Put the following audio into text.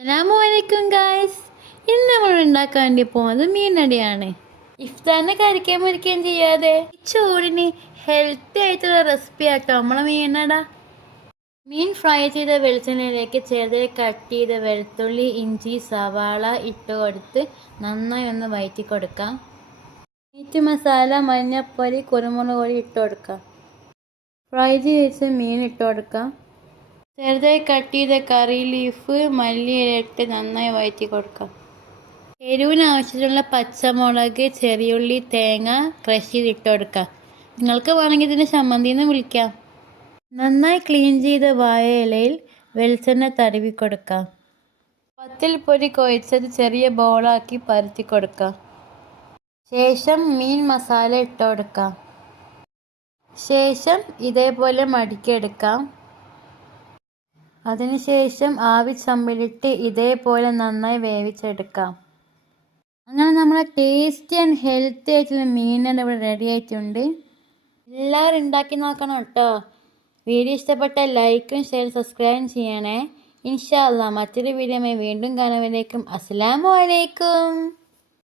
അസ്സലാമലൈക്കും ഗായ്സ്. ഇന്ന് നമ്മൾ ഉണ്ടാക്കാൻ വേണ്ടി പോകുന്നത് മീനടിയാണ്. ഇഫ്താറിന് കഴിക്കാൻ മുറിക്കുകയും ചെയ്യാതെ ചൂടിന് ഹെൽത്തി ആയിട്ടുള്ള റെസിപ്പി ആട്ടോ നമ്മളെ മീനട. മീൻ ഫ്രൈ ചെയ്ത വെളിച്ചെണ്ണയിലേക്ക് ചെറുതായി കട്ട് ചെയ്ത വെളുത്തുള്ളി, ഇഞ്ചി, സവാള ഇട്ട് കൊടുത്ത് നന്നായി ഒന്ന് വഴറ്റി കൊടുക്കാം. മീറ്റ് മസാല, മഞ്ഞൾപ്പൊടി, കുരുമുളക് പൊടി ഇട്ട് കൊടുക്കാം. ഫ്രൈ ചെയ്ത് മീൻ ഇട്ട് കൊടുക്കാം. ചെറുതായി കട്ട് ചെയ്ത കറി ലീഫ്, മല്ലിയില ഇട്ട് നന്നായി വഴറ്റി കൊടുക്കാം. എരിവിന് ആവശ്യത്തിനുള്ള പച്ചമുളക്, ചെറിയുള്ളി, തേങ്ങ ക്രഷ് ചെയ്തിട്ട് കൊടുക്കാം. നിങ്ങൾക്ക് വേണമെങ്കിൽ ഇതിന് ചമ്മന്തി എന്ന് വിളിക്കാം. നന്നായി ക്ലീൻ ചെയ്ത വാഴ ഇലയിൽ വെളിച്ചെണ്ണ തടവി കൊടുക്കാം. പത്തിൽ പൊടി കുഴച്ചത് ചെറിയ ബോളാക്കി പരത്തി കൊടുക്കാം. ശേഷം മീൻ മസാല ഇട്ട് കൊടുക്കാം. ശേഷം ഇതേപോലെ മടക്കിയെടുക്കാം. അതിനുശേഷം ആവി ചമ്പിലിട്ട് ഇതേപോലെ നന്നായി വേവിച്ചെടുക്കാം. അങ്ങനെ നമ്മളെ ടേസ്റ്റി ആൻഡ് ഹെൽത്തി ആയിട്ടുള്ള മീനാണ് ഇവിടെ റെഡി ആയിട്ടുണ്ട്. എല്ലാവരും ഉണ്ടാക്കി നോക്കണം കേട്ടോ. വീഡിയോ ഇഷ്ടപ്പെട്ട ലൈക്കും ഷെയർ സബ്സ്ക്രൈബും ചെയ്യണേ. ഇൻഷാ അല്ലാഹ് മറ്റൊരു വീഡിയോയുമായി വീണ്ടും കാണുന്നവരേക്കും അസ്സലാമു അലൈക്കും.